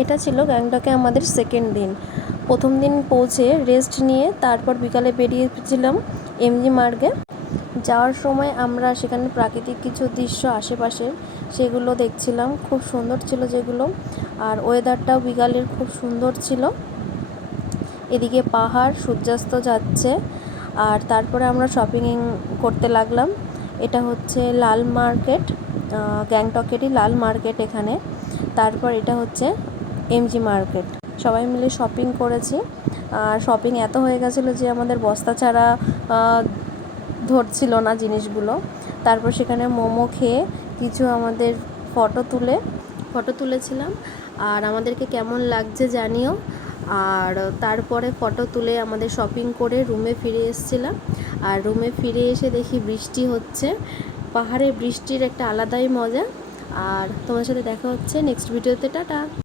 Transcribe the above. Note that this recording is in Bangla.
এটা ছিল গ্যাংটকে আমাদের সেকেন্ড দিন। প্রথম দিন পৌঁছে রেস্ট নিয়ে তারপর বিকালে বেরিয়েছিলাম এমজি মার্গে। যাওয়ার সময় আমরা সেখানে প্রাকৃতিক কিছু দৃশ্য আশেপাশের সেগুলো দেখছিলাম, খুব সুন্দর ছিল যেগুলো। আর ওয়েদারটাও বিকালের খুব সুন্দর ছিল, এদিকে পাহাড়, সূর্যাস্ত যাচ্ছে। আর তারপরে আমরা শপিং করতে লাগলাম। এটা হচ্ছে লাল মার্কেট, গ্যাংটকেরই লাল মার্কেট এখানে। তারপর এটা হচ্ছে এমজি মার্কেট। সবাই মিলে শপিং করেছি। আর শপিং এত হয়ে গেছিলো যে আমাদের বস্তা ছাড়া ধরছিল না জিনিসগুলো। তারপর সেখানে মোমো খেয়ে কিছু আমাদের ফটো তুলেছিলাম। আর আমাদেরকে কেমন লাগছে জানিও। আর তারপরে ফটো তুলে আমাদের শপিং করে রুমে ফিরে এসেছিলাম। আর রুমে ফিরে এসে দেখি বৃষ্টি হচ্ছে। পাহাড়ে বৃষ্টির একটা আলাদাই মজা। আর তোমার সাথে দেখা হচ্ছে নেক্সট ভিডিওতে। টাটা।